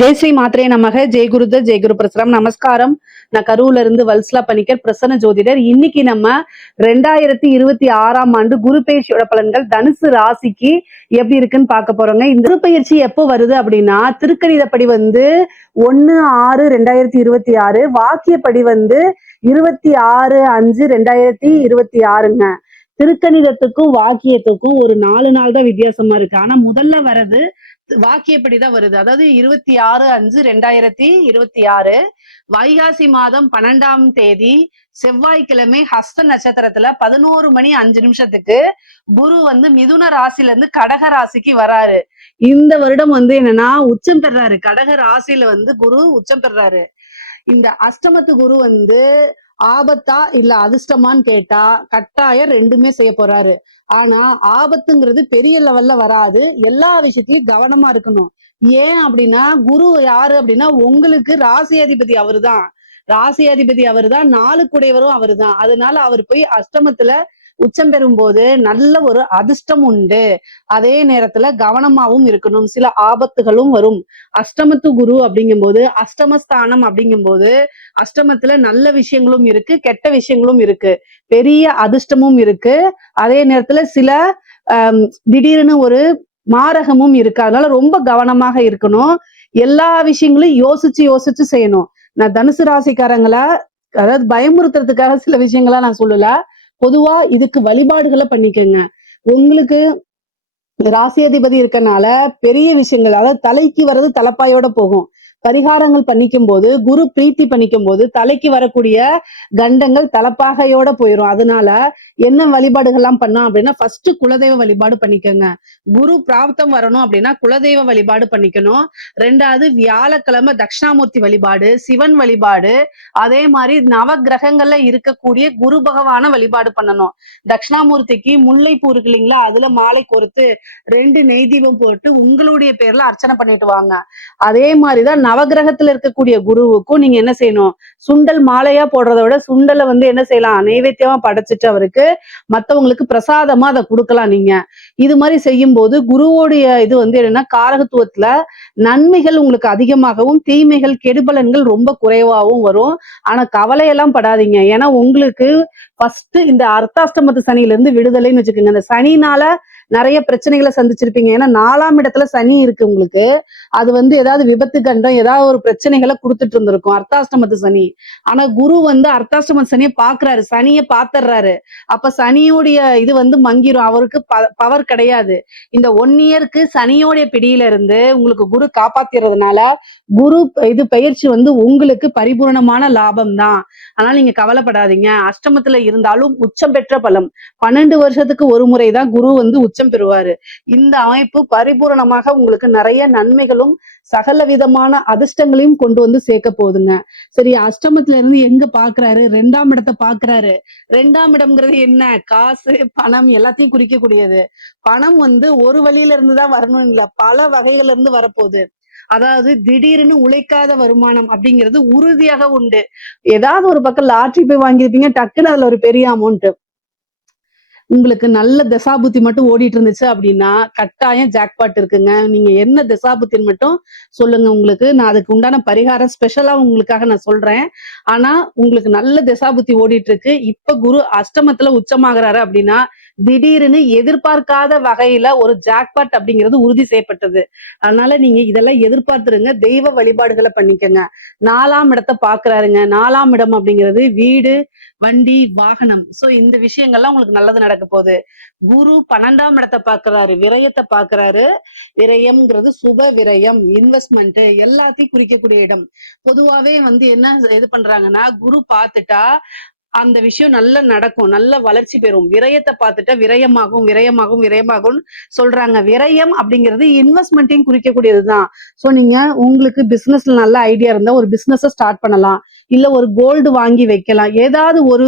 ஜெய் ஸ்ரீ மாத்ரே நமக. ஜெய் குருத ஜெய் குரு பிரசரம். நமஸ்காரம். நான் கரூர்ல இருந்து வல்சலா பணிக்கர், பிரசன்ன ஜோதிடர். இன்னைக்கு நம்ம 2026 ஆண்டு குரு பயிற்சியோட பலன்கள் தனுசு ராசிக்கு எப்படி இருக்குன்னு பார்க்க போறோங்க. இந்த குரு பயிற்சி எப்போ வருது அப்படின்னா, திருக்கணிதப்படி 1/6/2026, வாக்கியப்படி 26/5/2026ங்க. திருக்கணிதத்துக்கும் வாக்கியத்துக்கும் ஒரு 4 நாள் தான் வித்தியாசமா இருக்கு. ஆனா முதல்ல வர்றது வாக்கியப்படிதான் வருது. அதாவது 26/5/2026 வைகாசி மாதம் 12ஆம் தேதி செவ்வாய்க்கிழமை ஹஸ்த நட்சத்திரத்துல 11:05 குரு மிதுன ராசில இருந்து கடக ராசிக்கு வராரு. இந்த வருடம் என்னன்னா உச்சம் பெறாரு. கடக ராசியில குரு உச்சம் பெறாரு. இந்த அஷ்டமத்து குரு ஆபத்தா இல்ல அதிர்ஷ்டமான்னு கேட்டா கட்டாயம் ரெண்டுமே செய்ய போறாரு. ஆனா ஆபத்துங்கிறது பெரிய லெவல்ல வராது. எல்லா விஷயத்திலயும் கவனமா இருக்கணும். ஏன் அப்படின்னா, குரு யாரு அப்படின்னா உங்களுக்கு ராசி அதிபதி அவருதான். ராசி அதிபதி அவருதான், 4 கூடையவரும் அவருதான். அதனால அவர் போய் அஷ்டமத்துல உச்சம் பெறும் போது நல்ல ஒரு அதிர்ஷ்டம் உண்டு. அதே நேரத்துல கவனமாவும் இருக்கணும். சில ஆபத்துகளும் வரும். அஷ்டமத்து குரு அப்படிங்கும்போது, அஷ்டமஸ்தானம் அப்படிங்கும்போது அஷ்டமத்துல நல்ல விஷயங்களும் இருக்கு, கெட்ட விஷயங்களும் இருக்கு, பெரிய அதிர்ஷ்டமும் இருக்கு. அதே நேரத்துல சில திடீர்னு ஒரு மாரகமும் இருக்கு. அதனால ரொம்ப கவனமாக இருக்கணும். எல்லா விஷயங்களையும் யோசிச்சு செய்யணும். நான் தனுசு ராசிக்காரங்களா அதாவது பயமுறுத்துறதுக்காக சில விஷயங்களா நான் சொல்லல. பொதுவா இதுக்கு வழிபாடுகளை பண்ணிக்கங்க. உங்களுக்கு ராசியாதிபதி இருக்கனால பெரிய விஷயங்கள், அதாவது தலைக்கு வர்றது தலைப்பாயோட போகும். பரிகாரங்கள் பண்ணிக்கும் போது, குரு பிரீத்தி பண்ணிக்கும் போது தலைக்கு வரக்கூடிய கண்டங்கள் தலப்பாகையோட போயிடும். அதனால என்ன வழிபாடுகள்லாம் பண்ணோம் அப்படின்னா, ஃபர்ஸ்ட் குலதெய்வ வழிபாடு பண்ணிக்கோங்க. குரு பிராப்தம் வரணும் அப்படின்னா குலதெய்வ வழிபாடு பண்ணிக்கணும். 2வது வியாழக்கிழமை தட்சிணாமூர்த்தி வழிபாடு, சிவன் வழிபாடு, அதே மாதிரி நவ கிரகங்கள்ல இருக்கக்கூடிய குரு பகவான வழிபாடு பண்ணணும். தட்சிணாமூர்த்திக்கு முல்லைப்பூ இருக்கு இல்லைங்களா, அதுல மாலை கோர்த்து 2 நெய் தீபம் போட்டு உங்களுடைய பேர்ல அர்ச்சனை பண்ணிட்டு வாங்க. அதே மாதிரிதான் நவகிரகத்துல இருக்கக்கூடிய குருவுக்கும் நீங்க என்ன செய்யணும், சுண்டல் மாலையா போடுறத விட சுண்டலை என்ன செய்யலாம், நைவேத்தியமா படைச்சிட்டு அவருக்கு மத்தவங்களுக்கு பிரசாதமா அதை கொடுக்கலாம். நீங்க இது மாதிரி செய்யும் போது குருவோடைய இது என்னன்னா காரகத்துவத்துல நன்மைகள் உங்களுக்கு அதிகமாகவும் தீமைகள் கெடுபலன்கள் ரொம்ப குறைவாகவும் வரும். ஆனா கவலையெல்லாம் படாதீங்க. ஏன்னா உங்களுக்கு ஃபர்ஸ்ட் இந்த அர்த்தாஷ்டமத்து சனியில இருந்து விடுதலைன்னு வச்சுக்கோங்க. இந்த சனினால நிறைய பிரச்சனைகளை சந்திச்சிருப்பீங்க. ஏன்னா 4ஆம் இடத்துல சனி இருக்கு உங்களுக்கு. அது ஏதாவது விபத்து கண்டம், ஏதாவது ஒரு பிரச்சனைகளை கொடுத்துட்டு இருந்திருக்கும் அர்த்தாஷ்டமத்து சனி. ஆனா குரு அர்த்தாஷ்டமத்து சனியை பாக்குறாரு, சனியை பாத்துறாரு. அப்ப சனியோடைய இது மங்கிரும். அவருக்கு பவர் கிடையாது. இந்த 1 இயருக்கு சனியோடைய பிடியில இருந்து உங்களுக்கு குரு காப்பாத்திறதுனால குரு இது பயிற்சி உங்களுக்கு பரிபூர்ணமான லாபம் தான். அதனால நீங்க கவலைப்படாதீங்க. அஷ்டமத்துல இருந்தாலும் உச்சம் பெற்ற பலம். 12 வருஷத்துக்கு ஒரு முறைதான் குரு உச்சம் பெறுவாரு. இந்த அமைப்பு பரிபூரணமாக உங்களுக்கு நிறைய நன்மைகளும் சகல விதமான அதிர்ஷ்டங்களையும் கொண்டு சேர்க்க போகுதுங்க. சரி, அஷ்டமத்துல இருந்து எங்க பாக்குறாரு, 2ஆம் இடத்தை பாக்குறாரு. 2ஆம் இடம்ங்கிறது என்ன, காசு பணம் எல்லாத்தையும் குறிக்கக்கூடியது. பணம் ஒரு வழியில இருந்துதான் வரணும் இல்ல, பல வகைகள்ல இருந்து வரப்போகுது. அதாவது திடீர்னு உழைக்காத வருமானம் அப்படிங்கிறது உறுதியாக உண்டு. ஏதாவது ஒரு பக்கம் லாட்டரி போய் வாங்கியிருப்பீங்க, டக்குன்னு அதுல ஒரு பெரிய அமௌண்ட். உங்களுக்கு நல்ல தசாபுத்தி மட்டும் ஓடிட்டு இருந்துச்சு அப்படின்னா கட்டாயம் ஜாக்பாட் இருக்குங்க. நீங்க என்ன தசாபுத்தின்னு மட்டும் சொல்லுங்க. உங்களுக்கு நான் அதுக்கு உண்டான பரிகாரம் ஸ்பெஷலா உங்களுக்காக நான் சொல்றேன். ஆனா உங்களுக்கு நல்ல தசாபுத்தி ஓடிட்டு இருக்கு. இப்ப குரு அஷ்டமத்துல உச்சமாகறாரு அப்படின்னா திடீர்னு எதிர்பார்க்காத வகையில ஒரு ஜாக்பாட் அப்படிங்கிறது உறுதி செய்யப்பட்டது. அதனால நீங்க இதெல்லாம் எதிர்பார்த்துருங்க. தெய்வ வழிபாடுகளை பண்ணிக்கங்க. 4ஆம் இடத்தை பாக்குறாருங்க. 4ஆம் இடம் அப்படிங்கிறது வீடு, வண்டி, வாகனம். சோ இந்த விஷயங்கள்லாம் உங்களுக்கு நல்லது நடக்க போகுது. குரு 12ஆம் இடத்தை பாக்குறாரு, விரயத்தை பாக்குறாரு. விரயம்ங்கிறது சுப விரயம், இன்வெஸ்ட்மெண்ட் எல்லாத்தையும் குறிக்கக்கூடிய இடம். பொதுவாவே என்ன இது பண்றாங்கன்னா, குரு பார்த்துட்டா அந்த விஷயம் நல்லா நடக்கும், நல்ல வளர்ச்சி பெறும். விரயத்தை பார்த்துட்டா விரயமாகும் விரயமாகும் விரயமாகும் சொல்றாங்க. விரயம் அப்படிங்கிறது இன்வெஸ்ட்மெண்ட்டையும் குறிக்கக்கூடியதுதான். சோ நீங்க உங்களுக்கு பிசினஸ்ல நல்ல ஐடியா இருந்தா ஒரு பிசினஸ் ஸ்டார்ட் பண்ணலாம், இல்ல ஒரு கோல்டு வாங்கி வைக்கலாம். ஏதாவது ஒரு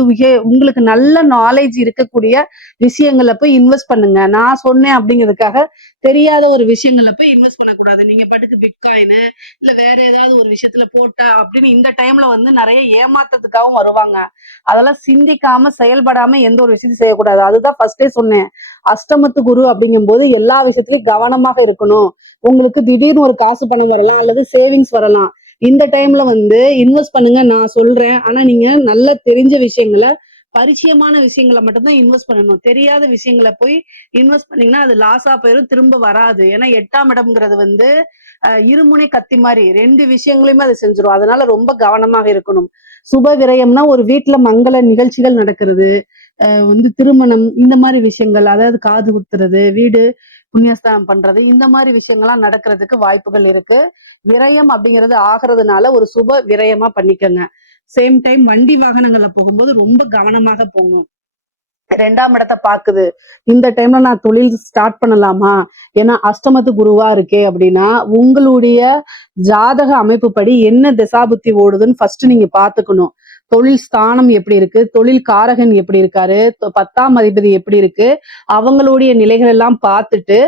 உங்களுக்கு நல்ல நாலேஜ் இருக்கக்கூடிய விஷயங்கள்ல போய் இன்வெஸ்ட் பண்ணுங்க. நான் சொன்னேன் அப்படிங்கிறதுக்காக தெரியாத ஒரு விஷயங்கள்ல போய் இன்வெஸ்ட் பண்ணக்கூடாது. நீங்க பாட்டுக்கு பிட்காயின் இல்ல வேற ஏதாவது ஒரு விஷயத்துல போட்டா அப்படின்னு இந்த டைம்ல நிறைய ஏமாத்தத்துக்காகவும் வருவாங்க. அதெல்லாம் சிந்திக்காம செயல்படாம எந்த ஒரு விஷயத்தையும் செய்யக்கூடாது. அதுதான் ஃபர்ஸ்டே சொன்னேன். அஷ்டமத்து குரு அப்படிங்கும் போது எல்லா விஷயத்திலயும் கவனமாக இருக்கணும். உங்களுக்கு திடீர்னு ஒரு காசு பணம் வரலாம் அல்லது சேவிங்ஸ் வரலாம். இந்த டைம்ல வந்து இன்வெஸ்ட் பண்ணுங்க நான் சொல்றேன். ஆனா நீங்க நல்லா தெரிஞ்ச விஷயங்களை, பரிச்சயமான விஷயங்களை மட்டும்தான் இன்வெஸ்ட் பண்ணணும். தெரியாத விஷயங்களை போய் இன்வெஸ்ட் பண்ணீங்கன்னா அது லாஸா போயிரும், திரும்ப வராது. ஏன்னா 8ஆம் இடம்ங்கிறது வந்து இருமுனை கத்தி மாதிரி 2 விஷயங்களையுமே அது செஞ்சிரும். அதனால ரொம்ப கவனமாக இருக்கணும். சுப விரயம்னா ஒரு வீட்டுல மங்கள நிகழ்ச்சிகள் நடக்கிறது, வந்து திருமணம், இந்த மாதிரி விஷயங்கள், அதாவது காது குத்துறது, வீடு புண்ணியஸ்தானம் பண்றது, இந்த மாதிரி விஷயங்கள்லாம் நடக்கிறதுக்கு வாய்ப்புகள் இருக்கு. விரயம் அப்படிங்கிறது ஆகிறதுனால ஒரு சுப விரயமா பண்ணிக்கங்க. சேம் டைம் வண்டி வாகனங்கள்ல போகும்போது ரொம்ப கவனமாக போங்க. 2ஆம் இடத்தை பாக்குது, இந்த டைம்ல நான் தொழில் ஸ்டார்ட் பண்ணலாமா? ஏன்னா அஷ்டமத்து குருவா இருக்கே அப்படின்னா, உங்களுடைய ஜாதக அமைப்பு படி என்ன திசாபுத்தி ஓடுதுன்னு ஃபர்ஸ்ட் நீங்க பாத்துக்கணும். தொழில் ஸ்தானம் எப்படி இருக்கு, தொழில் காரகன் எப்படி இருக்காரு, 10ஆம் அதிபதி எப்படி இருக்கு, அவங்களுடைய நிலைகள் எல்லாம் பார்த்துட்டு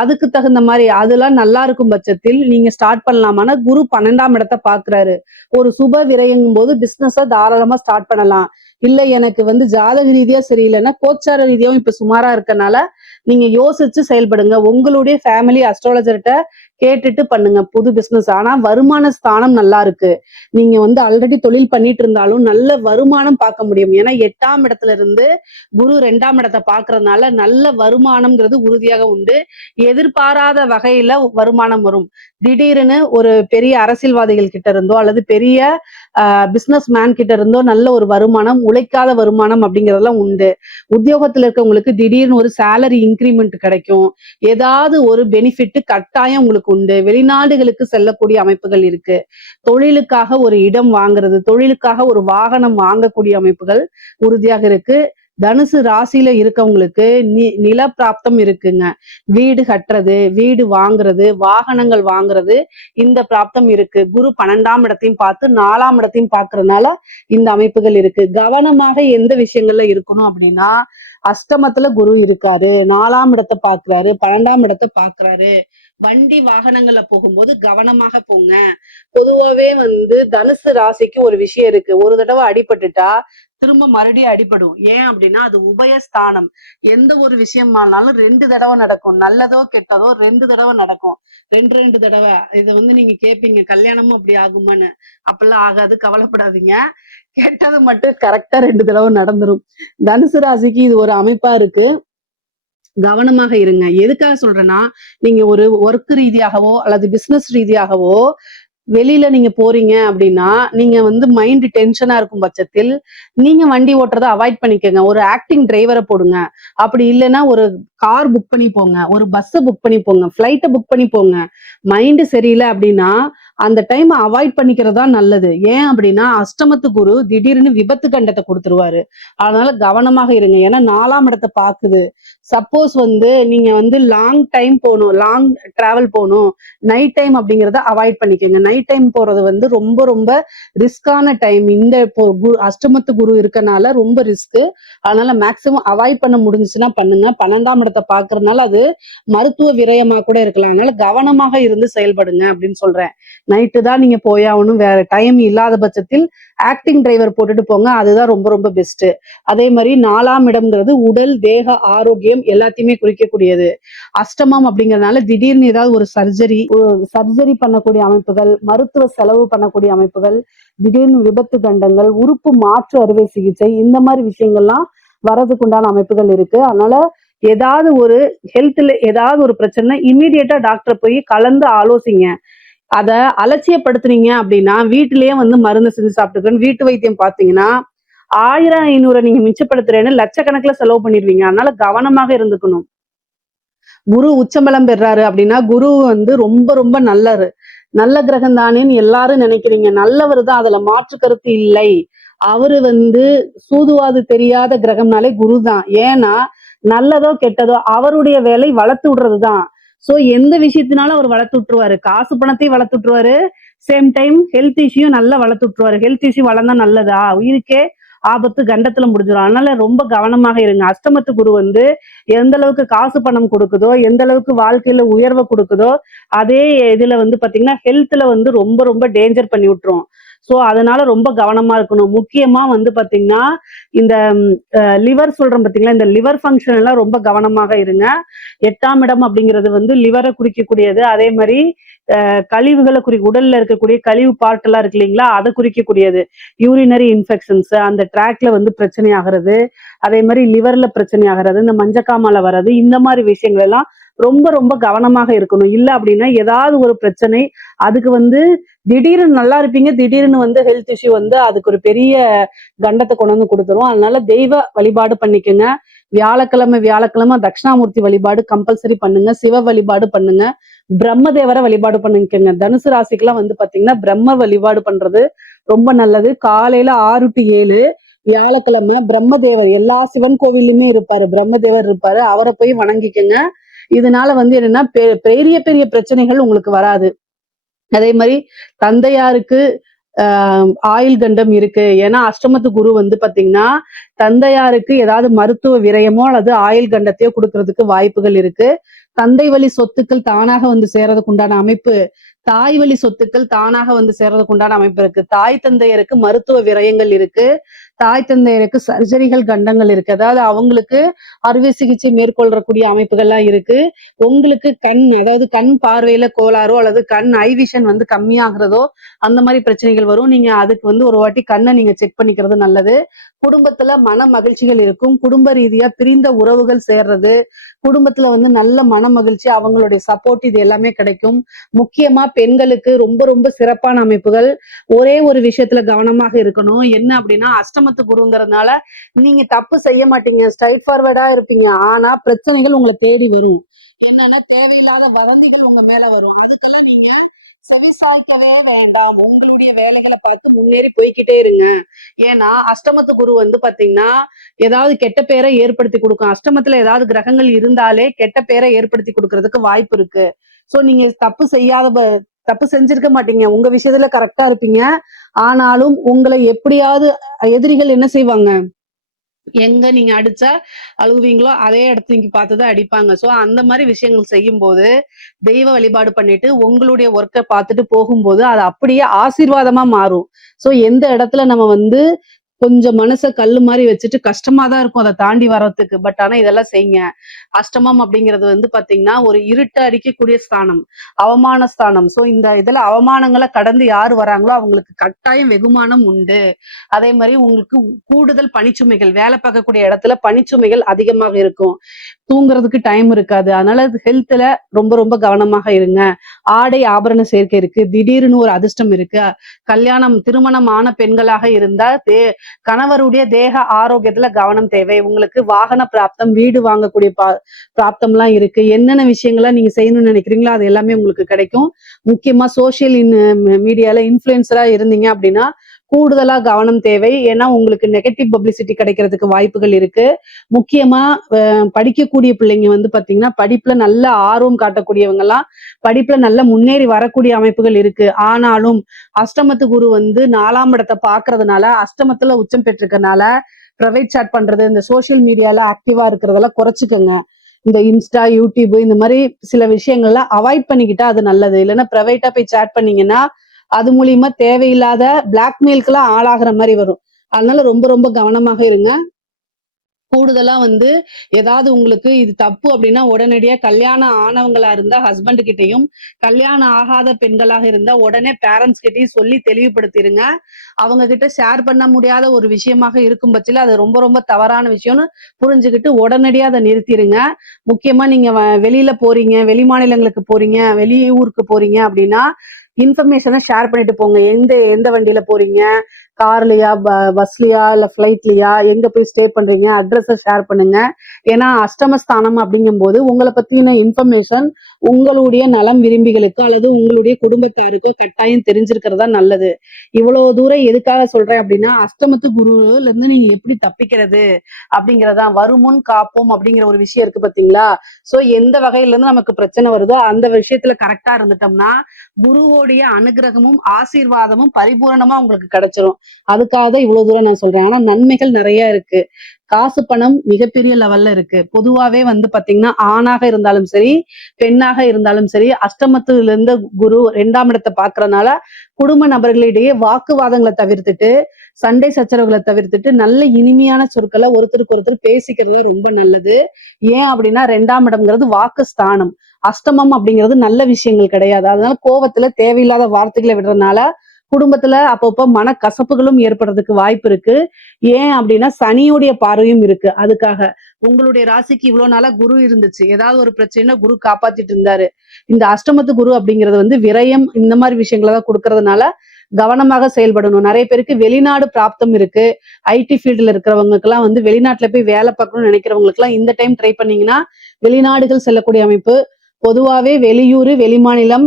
அதுக்கு தகுந்த மாதிரி அதெல்லாம் நல்லா இருக்கும் பட்சத்தில் நீங்க ஸ்டார்ட் பண்ணலாமான்னா, குரு 12ஆம் இடத்தை பாக்குறாரு. ஒரு சுப விரயங்கும் போது பிசினஸ தாராளமா ஸ்டார்ட் பண்ணலாம். இல்ல எனக்கு வந்து ஜாதக ரீதியா சரியில்லைன்னா கோச்சார ரீதியாவும் இப்ப சுமாரா இருக்கனால நீங்க யோசிச்சு செயல்படுங்க. உங்களுடைய ஃபேமிலி அஸ்ட்ராலஜர்கிட்ட கேட்டுட்டு பண்ணுங்க புது பிசினஸ். ஆனா வருமான ஸ்தானம் நல்லா இருக்கு. நீங்க வந்து ஆல்ரெடி தொழில் பண்ணிட்டு இருந்தாலும் நல்ல வருமானம் பார்க்க முடியும். ஏன்னா 8ஆம் இடத்துல இருந்து குரு 2ஆம் இடத்தை பாக்குறதுனால நல்ல வருமானம்ங்கிறது உறுதியாக உண்டு. எதிர்பாராத வகையில வருமானம் வரும். திடீர்னு ஒரு பெரிய அரசியல்வாதிகள் கிட்ட இருந்தோ அல்லது பெரிய பிசினஸ் மேன் கிட்ட இருந்தோ நல்ல ஒரு வருமானம், உழைக்காத வருமானம் அப்படிங்கறதெல்லாம் உண்டு. உத்தியோகத்துல இருக்கவங்களுக்கு திடீர்னு ஒரு சேலரி இன்கிரிமெண்ட் கிடைக்கும். ஏதாவது ஒரு பெனிஃபிட் கட்டாயம் உங்களுக்கு உண்டு. வெளிநாடுகளுக்கு செல்லக்கூடிய அமைப்புகள் இருக்கு. தொழிலுக்காக ஒரு இடம் வாங்குறது, தொழிலுக்காக ஒரு வாகனம் வாங்கக்கூடிய அமைப்புகள் உறுதியாக இருக்கு. தனுசு ராசியில இருக்கவங்களுக்கு நில பிராப்தம் இருக்குங்க. வீடு கட்டுறது, வீடு வாங்குறது, வாகனங்கள் வாங்குறது, இந்த பிராப்தம் இருக்கு. குரு 12ஆம் இடத்தையும் பார்த்து 4ஆம் இடத்தையும் பார்க்கறதுனால இந்த அமைப்புகள் இருக்கு. கவனமாக எந்த விஷயங்கள்ல இருக்கணும் அப்படின்னா, அஷ்டமத்துல குரு இருக்காரு, 4ஆம் இடத்தை பாக்குறாரு, 12ஆம் இடத்தை பாக்குறாரு. வண்டி வாகனங்கள்ல போகும்போது கவனமாக போங்க. பொதுவாவே வந்து தனுசு ராசிக்கு ஒரு விஷயம் இருக்கு. ஒரு தடவை அடிபட்டுட்டா திரும்ப மறுபடியும் அடிபடும். ஏன் அப்படின்னா அது உபயஸ்தானம். எந்த ஒரு விஷயமானாலும் 2 தடவை நடக்கும். நல்லதோ கெட்டதோ 2 தடவை நடக்கும். 2 தடவை. இதை வந்து நீங்க கேட்பீங்க கல்யாணமும் அப்படி ஆகுமான்னு. அப்பெல்லாம் ஆகாது, கவலைப்படாதீங்க. கெட்டது மட்டும் கரெக்டா 2 தடவை நடந்துரும். தனுசு ராசிக்கு இது ஒரு அமைப்பா இருக்கு. கவனமாக இருங்க. எதுக்காக சொல்றேன்னா, நீங்க ஒரு ஒர்க் ரீதியாகவோ அல்லது பிசினஸ் ரீதியாகவோ வெளியில நீங்க போறீங்க அப்படின்னா, நீங்க வந்து மைண்ட் டென்ஷனா இருக்கும் பட்சத்தில் நீங்க வண்டி ஓட்டுறதை அவாய்ட் பண்ணிக்கங்க. ஒரு ஆக்டிங் டிரைவரை போடுங்க. அப்படி இல்லைன்னா ஒரு கார் புக் பண்ணி போங்க, ஒரு பஸ் புக் பண்ணி போங்க, ஃபிளைட்டை புக் பண்ணி போங்க. மைண்ட் சரியில்லை அப்படின்னா அந்த டைம் அவாய்ட் பண்ணிக்கிறதா நல்லது. ஏன் அப்படின்னா அஷ்டமத்து குரு திடீர்னு விபத்து கண்டத்தை கொடுத்துருவாரு. அதனால கவனமாக இருங்க. ஏன்னா 4ஆம் இடத்தை பாக்குது. சப்போஸ் வந்து நீங்க வந்து லாங் டைம் போகணும், லாங் டிராவல் போகணும், நைட் டைம் அப்படிங்கிறத அவாய்ட் பண்ணிக்கோங்க. நைட் டைம் போறது வந்து ரொம்ப ரொம்ப ரிஸ்கான டைம். இந்த இப்போ அஷ்டமத்து குரு இருக்கனால ரொம்ப ரிஸ்க். அதனால மேக்சிமம் அவாய்ட் பண்ண முடிஞ்சுச்சுன்னா பண்ணுங்க. 12ஆம் இடத்தை பாக்குறதுனால அது மருத்துவ விரயமா கூட இருக்கலாம். அதனால கவனமாக இருந்து செயல்படுங்க அப்படின்னு சொல்றேன். நைட்டு தான் நீங்க போயாகணும், வேற டைம் இல்லாத பட்சத்தில் ஆக்டிங் டிரைவர் போட்டுட்டு போங்க. அதுதான் ரொம்ப ரொம்ப பெஸ்ட். அதே மாதிரி 4ஆம் இடம்ங்கிறது உடல், தேக ஆரோக்கியம் எல்லாத்தையுமே குறிக்கக்கூடியது. அஷ்டமம் அப்படிங்கறதுனால திடீர்னு ஏதாவது ஒரு சர்ஜரி பண்ணக்கூடிய அமைப்புகள், மருத்துவ செலவு பண்ணக்கூடிய அமைப்புகள், திடீர்னு விபத்து கண்டங்கள், உறுப்பு மாற்று அறுவை சிகிச்சை, இந்த மாதிரி விஷயங்கள்லாம் வரதுக்கு உண்டான அமைப்புகள் இருக்கு. அதனால ஏதாவது ஒரு ஹெல்த்ல ஏதாவது ஒரு பிரச்சனை இமீடியட்டா டாக்டர் போய் கலந்து ஆலோசிங்க. அத அலட்சியப்படுத்துனீங்க அப்படின்னா வீட்டிலேயே வந்து மருந்து செஞ்சு சாப்பிட்டுக்கணும். வீட்டு வைத்தியம் பாத்தீங்கன்னா 1000 500 நீங்க மிச்சப்படுத்துறேன்னு லட்சக்கணக்குல செலவு பண்ணிடுவீங்க. அதனால கவனமாக இருந்துக்கணும். குரு உச்சபலம் பெறாரு அப்படின்னா குரு வந்து ரொம்ப ரொம்ப நல்ல கிரகம் தானேன்னு எல்லாரும் நினைக்கிறீங்க. நல்லவர் தான், அதுல மாற்று கருத்து இல்லை. அவரு வந்து சூதுவாது தெரியாத கிரகம்னாலே குரு தான். ஏன்னா நல்லதோ கெட்டதோ அவருடைய வேலை வளர்த்து விடுறதுதான். சோ எந்த விஷயத்தினாலும் அவர் வளர்த்து விட்டுருவாரு. காசு பணத்தையும் வளர்த்து விட்டுருவாரு, சேம் டைம் ஹெல்த் இஷ்யூ நல்லா வளர்த்து விட்டுருவாரு. ஹெல்த் இஷ்யூ வளர்ந்தா நல்லதா? உயிருக்கே ஆபத்து கண்டத்துல முடிஞ்சிடும். அதனால ரொம்ப கவனமாக இருங்க. அஷ்டமத்து குரு வந்து எந்த அளவுக்கு காசு பணம் கொடுக்குதோ, எந்த அளவுக்கு வாழ்க்கையில உயர்வை கொடுக்குதோ, அதே இதுல வந்து பாத்தீங்கன்னா ஹெல்த்ல வந்து ரொம்ப ரொம்ப டேஞ்சர் பண்ணி விட்டுரும். சோ அதனால ரொம்ப கவனமா இருக்கணும். முக்கியமா வந்து பாத்தீங்கன்னா இந்த லிவர் சொல்றோம் பாத்தீங்களா, இந்த லிவர் ஃபங்க்ஷன் எல்லாம் ரொம்ப கவனமாக இருங்க. 8ஆம் இடம் அப்படிங்கிறது வந்து லிவரை குறிக்கக்கூடியது. அதே மாதிரி கழிவுகளை உடல்ல இருக்கக்கூடிய கழிவு பார்ட் எல்லாம் இருக்கு இல்லைங்களா, அதை குறிக்கக்கூடியது. யூரினரி இன்ஃபெக்ஷன்ஸ், அந்த ட்ராக்ல வந்து பிரச்சனை ஆகிறது, அதே மாதிரி லிவர்ல பிரச்சனை ஆகிறது, இந்த மஞ்சக்காமால வர்றது, இந்த மாதிரி விஷயங்கள் எல்லாம் ரொம்ப ரொம்ப கவனமாக இருக்கணும். இல்ல அப்படின்னா ஏதாவது ஒரு பிரச்சனை, அதுக்கு வந்து திடீர்னு நல்லா இருப்பீங்க, திடீர்னு வந்து ஹெல்த் இஷ்யூ வந்து அதுக்கு ஒரு பெரிய கண்டத்தை கொண்டு வந்து கொடுத்துரும். அதனால தெய்வ வழிபாடு பண்ணிக்கோங்க. வியாழக்கிழமை வியாழக்கிழமை தட்சிணாமூர்த்தி வழிபாடு கம்பல்சரி பண்ணுங்க. சிவ வழிபாடு பண்ணுங்க. பிரம்மதேவரை வழிபாடு பண்ணிக்கோங்க. தனுசு ராசிக்கெல்லாம் வந்து பாத்தீங்கன்னா பிரம்ம வழிபாடு பண்றது ரொம்ப நல்லது. காலையில 6 to 7 வியாழக்கிழமை பிரம்மதேவர் எல்லா சிவன் கோவிலுமே இருப்பாரு, பிரம்மதேவர் இருப்பாரு, அவரை போய் வணங்கிக்கங்க. இதனால வந்து என்னன்னா பெரிய பெரிய பிரச்சனைகள் உங்களுக்கு வராது. அதே மாதிரி தந்தையாருக்கு ஆயுள் கண்டம் இருக்கு. ஏன்னா அஷ்டமத்து குரு வந்து பாத்தீங்கன்னா தந்தையாருக்கு ஏதாவது மருத்துவ விரயமோ அல்லது ஆயுள் கண்டத்தையோ கொடுக்கறதுக்கு வாய்ப்புகள் இருக்கு. தந்தை வழி சொத்துக்கள் தானாக வந்து சேர்றதுக்கு உண்டான அமைப்பு, தாய் வழி சொத்துக்கள் தானாக வந்து சேர்றதுக்கு உண்டான அமைப்பு இருக்கு. தாய் தந்தையருக்கு மருத்துவ விரயங்கள் இருக்கு. தாய் தந்தையருக்கு சர்ஜரிகள் கண்டங்கள் இருக்கு. அதாவது அவங்களுக்கு அறுவை சிகிச்சை மேற்கொள்ளக்கூடிய அமைப்புகள்லாம் இருக்கு. உங்களுக்கு அதாவது கண் பார்வையில கோளாறோ அல்லது கண் ஐ விஷன் வந்து கம்மியாகிறதோ அந்த மாதிரி பிரச்சனைகள் வரும். நீங்க அதுக்கு வந்து ஒரு வாட்டி கண்ணை நீங்க செக் பண்ணிக்கிறது நல்லது. குடும்பத்துல மன மகிழ்ச்சிகள் இருக்கும். குடும்ப ரீதியா பிரிந்த உறவுகள் சேர்றது, குடும்பத்துல வந்து நல்ல மன மகிழ்ச்சி, அவங்களுடைய சப்போர்ட், இது எல்லாமே கிடைக்கும். முக்கியமா பெண்களுக்கு ரொம்ப ரொம்ப சிறப்பான அமைப்புகள். ஒரே ஒரு விஷயத்துல கவனமாக இருக்கணும். என்ன அப்படின்னா அஷ்டமத்து குருங்கிறதுனால நீங்க தப்பு செய்ய மாட்டீங்க, ஸ்ட்ரைட் ஃபார்வர்டா இருப்பீங்க. ஆனா பிரச்சனைகள் உங்களை தேடி வரும். என்னன்னா தேவையில்லாத வதந்திகள் உங்க மேல வரும். அதுக்கெல்லாம் நீங்க செவிசாய்க்கவே வேண்டாம். உங்களுடைய வேலைகளை பார்த்து முன்னேறி போய்கிட்டே இருங்க. ஏன்னா அஷ்டமத்து குரு வந்து பாத்தீங்கன்னா ஏதாவது கெட்ட பேரை ஏற்படுத்தி கொடுக்கும். அஷ்டமத்துல ஏதாவது கிரகங்கள் இருந்தாலே கெட்ட பேரை ஏற்படுத்தி கொடுக்கறதுக்கு வாய்ப்பு இருக்கு. சோ நீங்க தப்பு செஞ்சிருக்க மாட்டீங்க, உங்க விஷயத்துல கரெக்டா இருப்பீங்க. ஆனாலும் உங்களை எப்படியாவது எதிரிகள் என்ன செய்வாங்க, எங்க நீங்க அடிச்சா அழுவீங்களோ அதே இடத்துல நீங்க பார்த்துதான் அடிப்பாங்க. சோ அந்த மாதிரி விஷயங்கள் செய்யும் போது தெய்வ வழிபாடு பண்ணிட்டு உங்களுடைய ஒர்க்கை பார்த்துட்டு போகும்போது அது அப்படியே ஆசீர்வாதமா மாறும். சோ எந்த இடத்துல நம்ம வந்து கொஞ்சம் மனச கல்லு மாதிரி வச்சுட்டு கஷ்டமா தான் இருக்கும் அதை தாண்டி வர்றதுக்கு. பட் ஆனா இதெல்லாம் செய்யுங்க. அஷ்டமம் அப்படிங்கிறது வந்து பாத்தீங்கன்னா ஒரு இருட்ட அடிக்கக்கூடிய ஸ்தானம், அவமான ஸ்தானம். சோ இந்த இதுல அவமானங்களை கடந்து யாரு வராங்களோ அவங்களுக்கு கட்டாயம் வெகுமானம் உண்டு. அதே மாதிரி உங்களுக்கு கூடுதல் பணிச்சுமைகள், வேலை பார்க்கக்கூடிய இடத்துல பணிச்சுமைகள் அதிகமாக இருக்கும். தூங்குறதுக்கு டைம் இருக்காது. அதனால ஹெல்த்ல ரொம்ப ரொம்ப கவனமாக இருங்க. ஆடை ஆபரண சேர்க்கை இருக்கு, திடீர்னு ஒரு அதிர்ஷ்டம் இருக்கு. திருமணம் ஆன பெண்களாக இருந்தா கணவருடைய தேக ஆரோக்கியத்துல கவனம் தேவை. உங்களுக்கு வாகன பிராப்தம், வீடு வாங்கக்கூடிய பிராப்தம் எல்லாம் இருக்கு. என்னென்ன விஷயங்கள்லாம் நீங்க செய்யணும்னு நினைக்கிறீங்களோ அது எல்லாமே உங்களுக்கு கிடைக்கும். முக்கியமா சோசியல் மீடியால இன்ஃபுளுசரா இருந்தீங்க அப்படின்னா கூடுதலா கவனம் தேவை. ஏன்னா உங்களுக்கு நெகட்டிவ் பப்ளிசிட்டி கிடைக்கிறதுக்கு வாய்ப்புகள் இருக்கு. முக்கியமா படிக்கக்கூடிய பிள்ளைங்க வந்து பாத்தீங்கன்னா படிப்புல நல்ல ஆர்வம் காட்டக்கூடியவங்க எல்லாம் படிப்புல நல்ல முன்னேறி வரக்கூடிய அமைப்புகள் இருக்கு. ஆனாலும் அஷ்டமத்து குரு வந்து 4ஆம் இடத்தை பாக்குறதுனால, அஷ்டமத்துல உச்சம் பெற்றிருக்கனால பிரைவேட் சாட் பண்றது, இந்த சோசியல் மீடியால ஆக்டிவா இருக்கிறதெல்லாம் குறைச்சிக்கோங்க. இந்த இன்ஸ்டா, யூடியூப் இந்த மாதிரி சில விஷயங்கள்ல அவாய்ட் பண்ணிக்கிட்டா அது நல்லது. இல்லைன்னா பிரைவேட்டா போய் சாட் பண்ணீங்கன்னா அது மூலியமா தேவையில்லாத பிளாக்மெயிலுக்கு எல்லாம் ஆளாகிற மாதிரி வரும். அதனால ரொம்ப ரொம்ப கவனமாக இருங்க. கூடுதலா வந்து ஏதாவது உங்களுக்கு இது தப்பு அப்படின்னா உடனடியா கல்யாணம் ஆனவங்களா இருந்தா ஹஸ்பண்ட் கிட்டையும், கல்யாணம் ஆகாத பெண்களாக இருந்தா உடனே பேரண்ட்ஸ் கிட்டையும் சொல்லி தெளிவுபடுத்திருங்க. அவங்க கிட்ட ஷேர் பண்ண முடியாத ஒரு விஷயமாக இருக்கும் பட்சத்துல அது ரொம்ப ரொம்ப தவறான விஷயம்னு புரிஞ்சுக்கிட்டு உடனடியா அதை நிறுத்திடுங்க. முக்கியமா நீங்க வெளியில போறீங்க, வெளி மாநிலங்களுக்கு போறீங்க, வெளியூருக்கு போறீங்க அப்படின்னா இன்ஃபர்மேஷனை ஷேர் பண்ணிட்டு போங்க. எந்த எந்த வண்டியில போறீங்க, கார்லயா, பஸ்லயா, இல்ல பிளைட்லயா, எங்க போய் ஸ்டே பண்றீங்க, அட்ரஸ ஷேர் பண்ணுங்க. ஏன்னா அஷ்டமஸ்தானம் அப்படிங்கும் போது உங்களை பத்தின இன்ஃபர்மேஷன் உங்களுடைய நலம் விரும்பிகளுக்கோ அல்லது உங்களுடைய குடும்பத்தாருக்கோ கட்டாயம் தெரிஞ்சிருக்கிறதா நல்லது. இவ்வளவு தூரம் எதுக்காக சொல்றேன் அப்படின்னா அஷ்டமத்து குருல இருந்து நீங்க எப்படி தப்பிக்கிறது அப்படிங்கறதான். வருமுன் காப்போம் அப்படிங்கிற ஒரு விஷயம் இருக்கு பாத்தீங்களா. சோ எந்த வகையில இருந்து நமக்கு பிரச்சனை வருதோ அந்த விஷயத்துல கரெக்டா இருந்துட்டோம்னா குருவோடைய அனுகிரகமும் ஆசீர்வாதமும் பரிபூரணமா உங்களுக்கு கிடைச்சிரும். அதுக்காக தான் இவ்வளவு தூரம் நான் சொல்றேன். ஆனா நன்மைகள் நிறைய இருக்கு. காசு பணம் மிகப்பெரிய லெவல்ல இருக்கு. பொதுவாவே வந்து பாத்தீங்கன்னா ஆணாக இருந்தாலும் சரி, பெண்ணாக இருந்தாலும் சரி, அஷ்டமத்துல இருந்த குரு 2ஆம் இடத்தை பாக்குறதுனால குடும்ப நபர்களிடையே வாக்குவாதங்களை தவிர்த்துட்டு, சண்டை சச்சரவுகளை தவிர்த்துட்டு நல்ல இனிமையான சொற்களை ஒருத்தருக்கு ஒருத்தர் பேசிக்கிறது ரொம்ப நல்லது. ஏன் அப்படின்னா 2ஆம் இடம்ங்கிறது வாக்கு ஸ்தானம். அஷ்டமம் அப்படிங்கிறது நல்ல விஷயங்கள் கிடையாது. அதனால கோவத்துல தேவையில்லாத வார்த்தைகளை விடுறதுனால குடும்பத்துல அப்பப்போ மனக்கசப்புகளும் ஏற்படுறதுக்கு வாய்ப்பு இருக்கு. ஏன் அப்படின்னா சனியுடைய பார்வையும் இருக்கு. அதுக்காக உங்களுடைய ராசிக்கு இவ்வளவு நாளா குரு இருந்துச்சு. ஏதாவது ஒரு பிரச்சனைனா குரு காப்பாத்திட்டு இருந்தாரு. இந்த அஷ்டமத்து குரு அப்படிங்கிறது வந்து விரயம் இந்த மாதிரி விஷயங்களை தான் கொடுக்கறதுனால கவனமாக செயல்படணும். நிறைய பேருக்கு வெளிநாடு பிராப்தம் இருக்கு. ஐடி ஃபீல்டுல இருக்கிறவங்களுக்கு எல்லாம் வந்து வெளிநாட்டுல போய் வேலை பார்க்கணும்னு நினைக்கிறவங்களுக்கு எல்லாம் இந்த டைம் ட்ரை பண்ணீங்கன்னா வெளிநாடுகள் செல்லக்கூடிய அமைப்பு. பொதுவாவே வெளியூரு, வெளிமாநிலம்,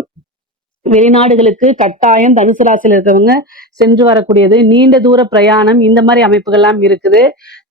வெளிநாடுகளுக்கு கட்டாயம் தனுசு ராசியில இருக்கிறவங்க சென்று வரக்கூடியது. நீண்ட தூர பிரயாணம் இந்த மாதிரி அமைப்புகள்லாம் இருக்குது.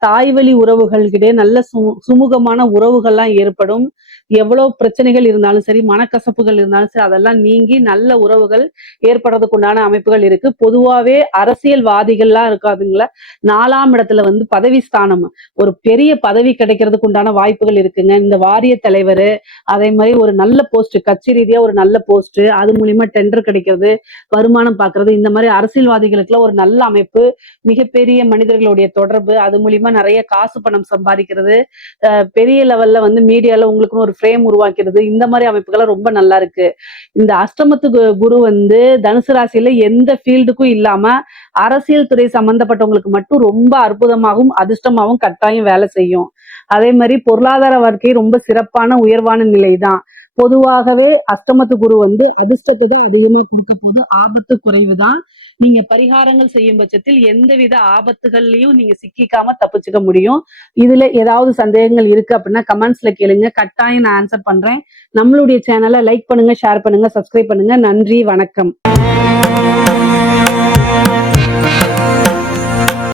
தாய் வழி உறவுகள்கிட்டே நல்ல சுமூகமான உறவுகள்லாம் ஏற்படும். எவ்வளவு பிரச்சனைகள் இருந்தாலும் சரி, மனக்கசப்புகள் இருந்தாலும் சரி, அதெல்லாம் நீங்கி நல்ல உறவுகள் ஏற்படுறதுக்கு உண்டான அமைப்புகள் இருக்கு. பொதுவாவே அரசியல்வாதிகள்லாம் இருக்காதுங்களா, 4ஆம் இடத்துல வந்து பதவி ஸ்தானம், ஒரு பெரிய பதவி கிடைக்கிறதுக்கு உண்டான வாய்ப்புகள் இருக்குங்க. இந்த வாரிய தலைவர், அதே மாதிரி ஒரு நல்ல போஸ்ட், கட்சி ரீதியா ஒரு நல்ல போஸ்ட், அது மூலியமா டெண்டர் கிடைக்கிறது, வருமானம் பாக்குறது, இந்த மாதிரி அரசியல்வாதிகளுக்குலாம் ஒரு நல்ல அமைப்பு, மிகப்பெரிய மனிதர்களுடைய தொடர்பு, அது மூலியமா நிறைய காசு பணம் சம்பாதிக்கிறது, பெரிய லெவல்ல வந்து மீடியால உங்களுக்குன்னு ஒரு ஃப்ரேம் உருவாக்கிறது, இந்த மாதிரி அமைப்புகள்லாம் ரொம்ப நல்லா இருக்கு. இந்த அஷ்டமத்து குரு வந்து தனுசு ராசியில எந்த ஃபீல்டுக்கும் இல்லாம அரசியல் துறை சம்பந்தப்பட்டவங்களுக்கு மட்டும் ரொம்ப அற்புதமாகவும் அதிர்ஷ்டமாகவும் கட்டாயம் வேலை செய்யும். அதே மாதிரி பொருளாதார வாழ்க்கை ரொம்ப சிறப்பான உயர்வான நிலை தான். பொதுவாகவே அஷ்டமத்து குரு வந்து அதிர்ஷ்டத்தை தான் அதிகமா கொடுக்க போது, ஆபத்து குறைவு தான். நீங்க பரிகாரங்கள் செய்யும் பட்சத்தில் எந்தவித ஆபத்துகள்லயும் நீங்க சிக்கிக்காம தப்பிச்சுக்க முடியும். இதுல ஏதாவது சந்தேகங்கள் இருக்கு அப்படின்னா கமெண்ட்ஸ்ல கேளுங்க, கட்டாயம் நான் ஆன்சர் பண்றேன். நம்மளுடைய சேனலை லைக் பண்ணுங்க, ஷேர் பண்ணுங்க, சப்ஸ்கிரைப் பண்ணுங்க. நன்றி, வணக்கம்.